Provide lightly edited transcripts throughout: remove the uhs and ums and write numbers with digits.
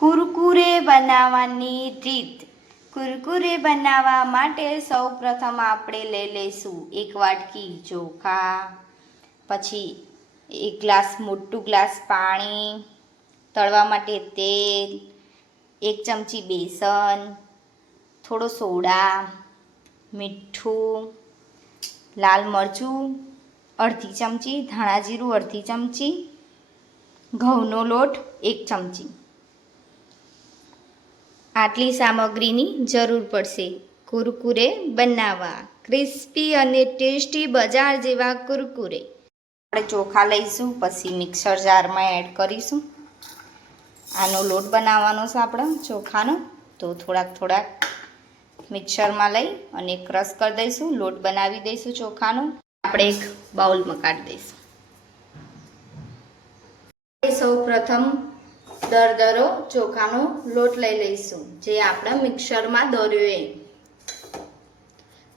કુરકુરે બનાવવાની રીત. કુરકુરે બનાવવા માટે સૌપ્રથમ આપણે લઈ લઈશું 1 વાટકી ચોખા, પછી 1 ગ્લાસ મોટું ગ્લાસ પાણી, તળવા માટે તેલ, 1 ચમચી બેસન, થોડો સોડા, મીઠું, લાલ મરચું અડધી ચમચી, ધાણા જીરું અડધી ચમચી, ઘઉંનો લોટ 1 ચમચી. આટલી સામગ્રીની જરૂર પડશે કુરકુરે બનાવવા. ક્રિસ્પી અને ટેસ્ટી બજાર જેવા કુરકુરે. આપણે ચોખા લઈશું, પછી મિક્સર જારમાં એડ કરીશું. આનો લોટ બનાવવાનો છે આપણે ચોખાનો, તો થોડાક મિક્સરમાં લઈ અને ક્રશ કરી દઈશું. લોટ બનાવી દઈશું ચોખાનો. આપણે એક બાઉલમાં કાઢી દઈશું. સૌ પ્રથમ દરદરો ચોખાનો લોટ લઈ લઈશું, જે આપણે મિક્સરમાં દોર્યો એ.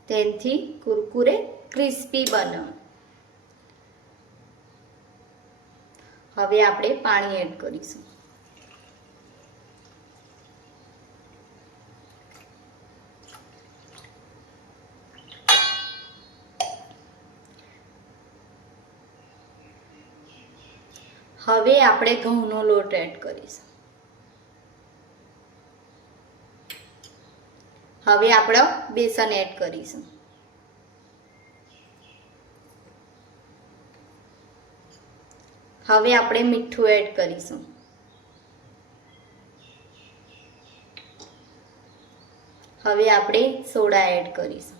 તેનાથી કુરકુરે ક્રિસ્પી બને. હવે આપણે પાણી એડ કરીશું. હવે આપણે ઘઉંનો લોટ એડ કરીશું. હવે આપણે બેસન એડ કરીશું. હવે આપણે મીઠું એડ કરીશું. હવે આપણે સોડા એડ કરીશું.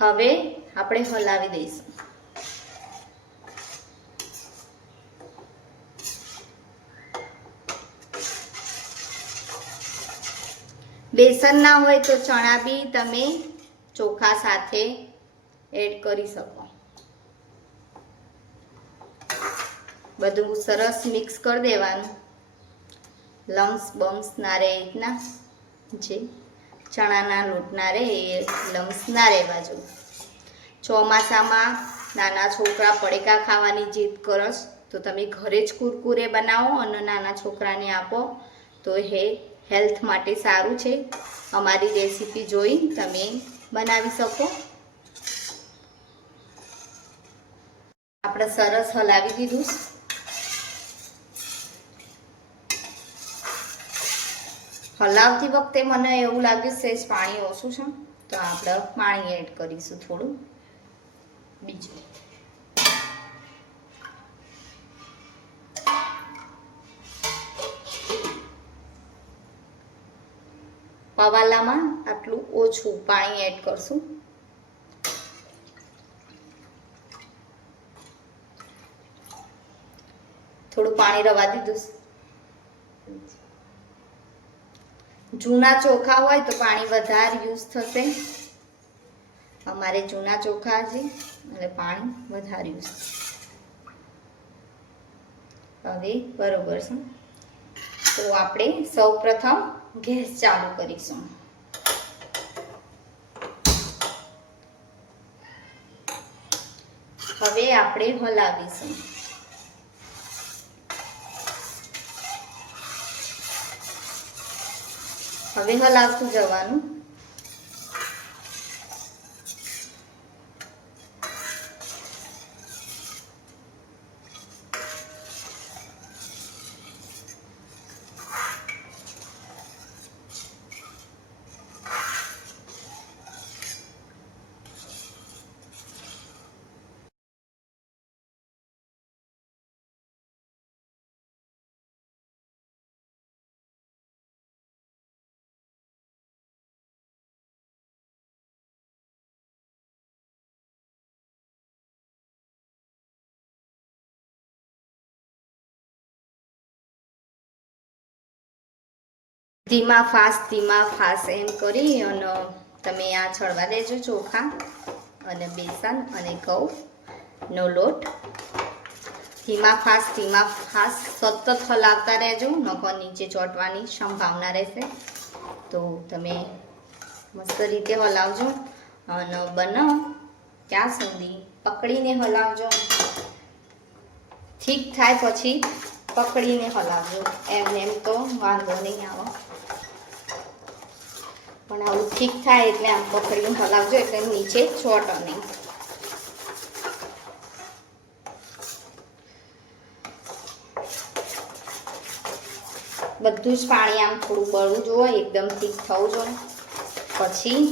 હવે આપણે હલાવી દઈશું. બેસન ના હોય તો ચણા બી તમે ચોખા સાથે એડ કરી શકો. બધું સરસ મિક્સ કરી દેવાનું. લમ્સ બમ્સ ના રહે રીતના, જે ચણાના લોટના રહે એ લમ્સ ના રહેવા જોઈએ. ચોમાસામાં નાના છોકરા પડીકા ખાવાની જીદ કરે તો તમે ઘરે જ કુરકુરે બનાવો અને નાના છોકરાને આપો તો એ હેલ્થ માટે સારું છે. અમારી રેસીપી જોઈ તમે બનાવી શકો. આપણે સરસ હલાવી દીધું. હલાવતી વખતે મને એવું લાગ્યું છે પાણી ઓછું છે, તો આપણે પાણી એડ કરીશું થોડું બીજું. પવાલામાં આટલું ઓછું પાણી એડ કરશું. થોડું પાણી રવા દીધું. જૂના ચોખા હોય તો પાણી વધારે યુઝ થશે. અમારે જૂના ચોખા છે એટલે પાણી વધારે યુઝ થશે. હવે બરોબર છે. તો આપણે સૌ પ્રથમ ગેસ ચાલુ કરીશું. હવે આપણે હલાવીશું. હવે હલાવતું જવાનું. ધીમા ફાસ્ટ એમ કરી અને તમે આ છળવા દેજો ચોખા અને બેસન અને ઘઉંનો લોટ. ધીમા ફાસ્ટ સતત હલાવતા રહેજો, નકર નીચે ચોંટવાની સંભાવના રહેશે. તો તમે મસ્ત રીતે હલાવજો અને બનાવો ત્યાં સુધી પકડીને હલાવજો. ઠીક થાય પછી પકડીને હલાવજો, એમને એમ તો વાંધો નહીં આવે, પણ આવું ઠીક થાય એટલે આમ પકડીને હલાવજો એટલે નીચે ચોંટે નહીં. બધું જ પાણી આમ થોડું બળવું જોઈએ, એકદમ ઠીક થવું જોઈએ. પછી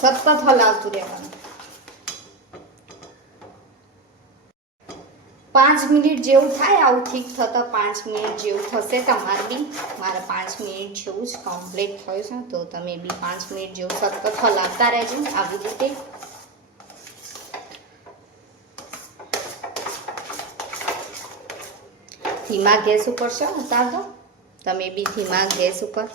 સતત હલાવતું રહેવાનું. 5 મિનિટ જેવું થાય આવું ઠીક થતા, 5 મિનિટ જેવું થશે તમારે બી. મારે 5 મિનિટ જેવું જ કમ્પ્લીટ થયું છે, તો તમે બી 5 મિનિટ જેવું સતત હલાવતા રહેજો આવી રીતે. ધીમા ગેસ ઉપર છે અત્યારે તો, તમે બી ધીમા ગેસ ઉપર,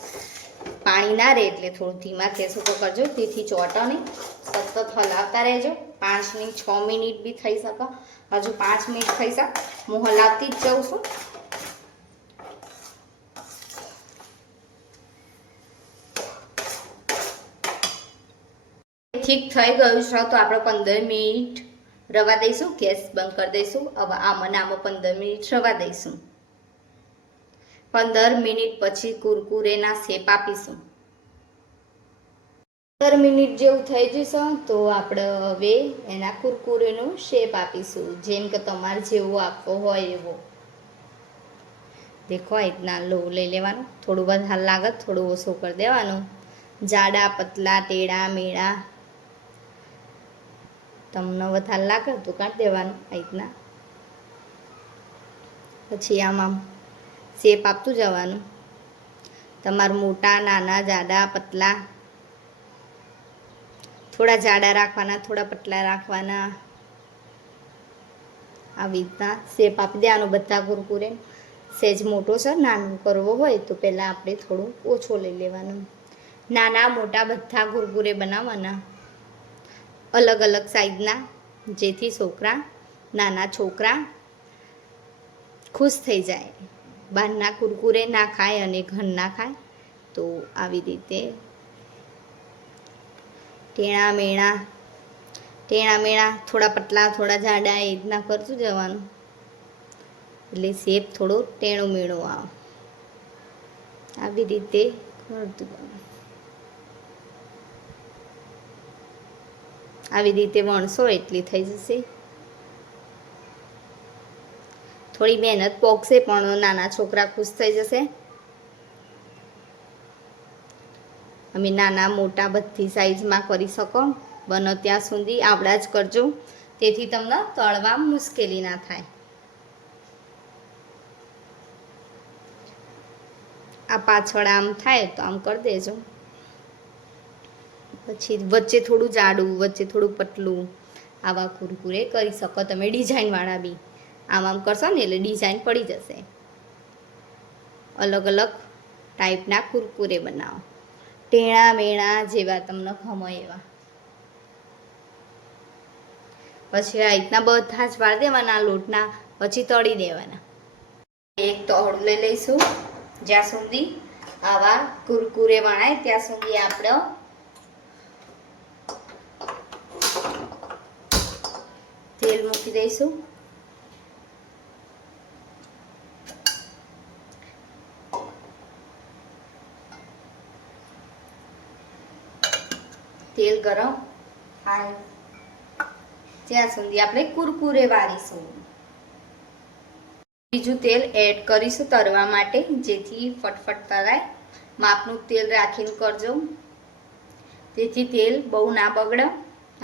પાણી ના રહે એટલે થોડું ધીમા ગેસ ઉપર કરજો, તેથી ચોંટે નહીં. સતત હલાવતા રહેજો. 5 ની 6 મિનિટ બી થઈ શકે, હજુ 5 મિનિટ થઈ શકે, હું હલાવતી જ જાઉં છું. ઠીક થઈ ગયું છે તો આપણે 15 મિનિટ રવા દઈશું, ગેસ બંધ કરી દઈશું. હવે આમાં 15 મિનિટ રવા દઈશું. 15 મિનિટ પછી કુરકુરેના શેપ આપીશું. 15 મિનિટ જેવું થઈ જશે તો આપણે હવે એના કુરકુરેનો શેપ આપીશું, જેમ કે તમારે જેવો આપવો હોય એવો. દેખો ઇતના લો લઈ લેવાનું, થોડું વધારે લાગે થોડું ઓછું કરી દેવાનું. જાડા પતલા ટેડા મેળા તમને વધારે લાગે તો કાઢી દેવાનું આ રીતના. પછી આમાં શેપ આપતું જવાનું. તમારે મોટા નાના જાડા પતલા, થોડા જાડા રાખવાના, થોડા પતલા રાખવાના, આવી રીતના શેપ આપી દેવાનો બધા કુરકુરે. સહેજ મોટો છે નાનું કરવો હોય તો પહેલાં આપણે થોડું ઓછો લઈ લેવાનું. નાના મોટા બધા કુરકુરે બનાવવાના અલગ અલગ સાઈઝના, જેથી નાના છોકરા ખુશ થઈ જાય. બહારના કુરકુરે ના ખાય અને ઘર ના ખાય, તો આવી રીતે ટેણા મેણા થોડા પતલા થોડા જાડા એ રીતના કરતું જવાનું, એટલે શેપ થોડો ટેણો મેળો આવે. આવી રીતે કરતું જવાનું. આવી રીતે વણશો એટલી થઈ જશે. થોડી મહેનત પોગશે પણ નાના છોકરા ખુશ થઈ જશે. અમે નાના મોટા બધી સાઈઝમાં કરી શકો, બનો ત્યાં સુધી આવડા જ કરજો, તેથી તમને તળવા મુશ્કેલી ના થાય. આ પાછળ આમ થાય તો આમ કરી દેજો. પછી વચ્ચે થોડું જાડું વચ્ચે થોડું પતલું આવા કુરકુરે કરી શકો તમે. ડિઝાઇનવાળા બી આમ કરશો ને એટલે ડિઝાઇન પડી જશે. અલગ અલગ ટાઈપના કુરકુરે બનાવો, ટેણા મેણા જેવા તમને ગમે એવા. પછી આ રીતના બધા જ વાળ દેવાના લોટના, પછી તળી દેવાના. એક તોડ લઈ લઈશું. જ્યાં સુધી આવા કુરકુરે વણાય ત્યાં સુધી આપણે તેલ મૂકી દઈશું. તેલ ગરમ થાય ત્યાં સુધી આપણે કુરકુરે વાળીશું. બીજું તેલ એડ કરીશું તળવા માટે, જેથી ફટફટ તળાય. માપનું તેલ રાખીને કરજો, તેથી તેલ બહુ ના બગડે.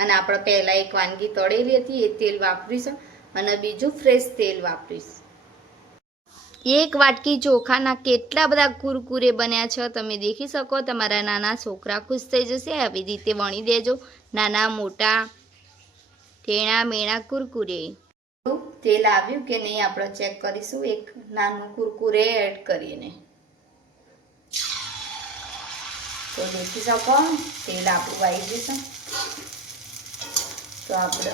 અને આપણે પહેલાં એક વાનગી તળેલી હતી એ તેલ વાપરીશું, અને બીજું ફ્રેશ તેલ વાપરીશું. એક વાટકી ચોખાના કેટલા બધા કુરકુરે બન્યા છે તમે દેખી શકો. તમારા નાના છોકરા ખુશ થઈ જશે. આવી રીતે વણી દેજો નાના મોટા ટેણા મેણા કુરકુરે. તેલ આવ્યું કે નહીં આપણે ચેક કરીશું, એક નાનું કુરકુરે એડ કરીને. તો દેખી શકો તેલ આપણું આવી જશે. તો આપણે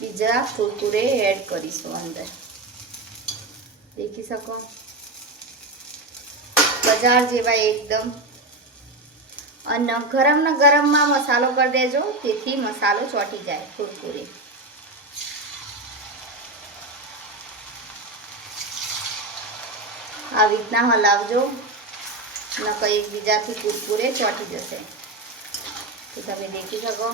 બીજા કુરકુરે એડ કરીશું અંદર. દેખી શકો બજાર જેવા એકદમ અને ગરમના ગરમમાં મસાલો કરી દેજો, તેથી મસાલો ચોંટી જાય કુરકુરે. આવી રીતના હલાવજો, નકર એકબીજાથી કુરકુરે ચોંટી જશે. તો તમે દેખી શકો.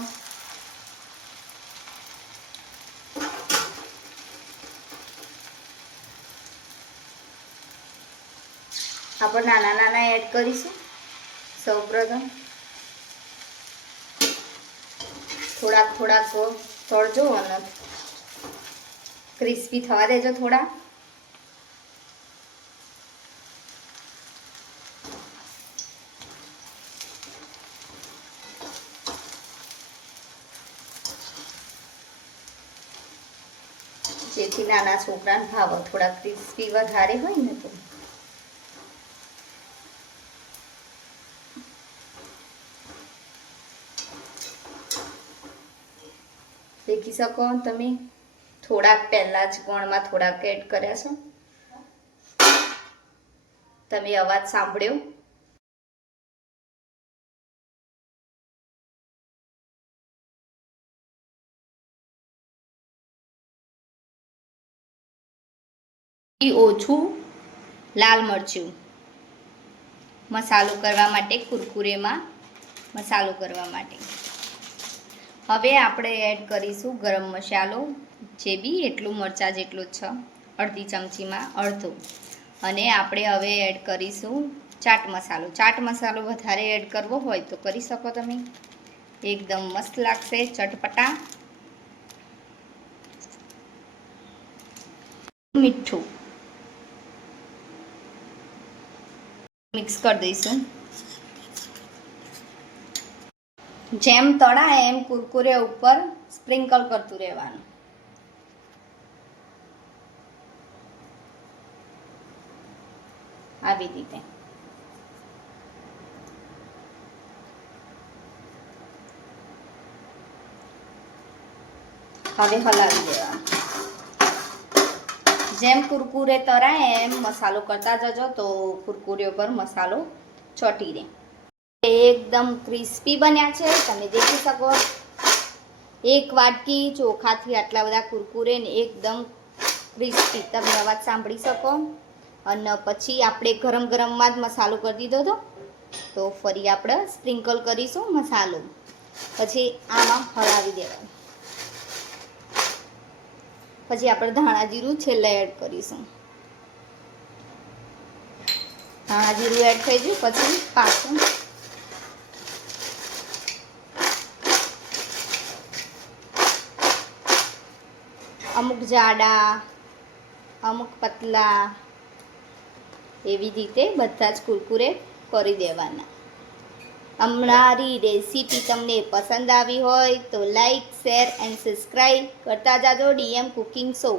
આપણે નાના નાના એડ કરીશું. સૌપ્રથમ થોડાક તળજો અને ક્રિસ્પી થવા દેજો થોડા. જેથી નાના છોકરાને ભાવે, થોડા ક્રિસ્પી વધારે હોય ને તો. દેખી શકો તમે, થોડાક પહેલા જ ગોળમાં થોડાક એડ કર્યા છે. તમે અવાજ સાંભળ્યો? ઓછું લાલ મરચું મસાલો કરવા માટે, કુરકુરેમાં મસાલો કરવા માટે. હવે આપણે એડ કરીશું ગરમ મસાલો, જે બી એટલું મરચાં જેટલું જ છે, અડધી ચમચીમાં અડધો. અને આપણે હવે એડ કરીશું ચાટ મસાલો. ચાટ મસાલો વધારે એડ કરવો હોય તો કરી શકો તમે, એકદમ મસ્ત લાગશે, ચટપટા. મીઠું મિક્સ કરી દઈશું. જેમ તળાય એમ કુરકુરે ઉપર સ્પ્રિંકલ કરતું રહેવાનું. આવી રીતે. હવે હલાવી દેવાનું. જેમ કુરકુરે તળાય એમ મસાલો કરતા જજો, તો કુરકુરે ઉપર મસાલો ચોંટી રહે. એકદમ ક્રિસ્પી બન્યા છે, તમે દેખી શકો. એક વાટકી ચોખાથી આટલા બધા કુરકુરે ને એકદમ ક્રિસ્પી, તમે અવાજ સાંભળી શકો. અને પછી આપણે ગરમ ગરમમાં જ મસાલો કરી દીધો હતો, તો ફરી આપણે સ્પ્રિંકલ કરીશું મસાલો. પછી આમાં હલાવી દેવાનું. પછી આપણે ધાણા જીરું છેલ્લે એડ કરીશું. ધાણા જીરું એડ થઈ ગયું. પછી પાછું અમુક જાડા, અમુક પતલા, એવી રીતે બધા જ કુરકુરે કરી દેવાના. અમારી રેસીપી તમને પસંદ આવી હોય તો લાઈક, શેર એન્ડ સબસ્ક્રાઈબ કરતા જાજો. DM cooking show.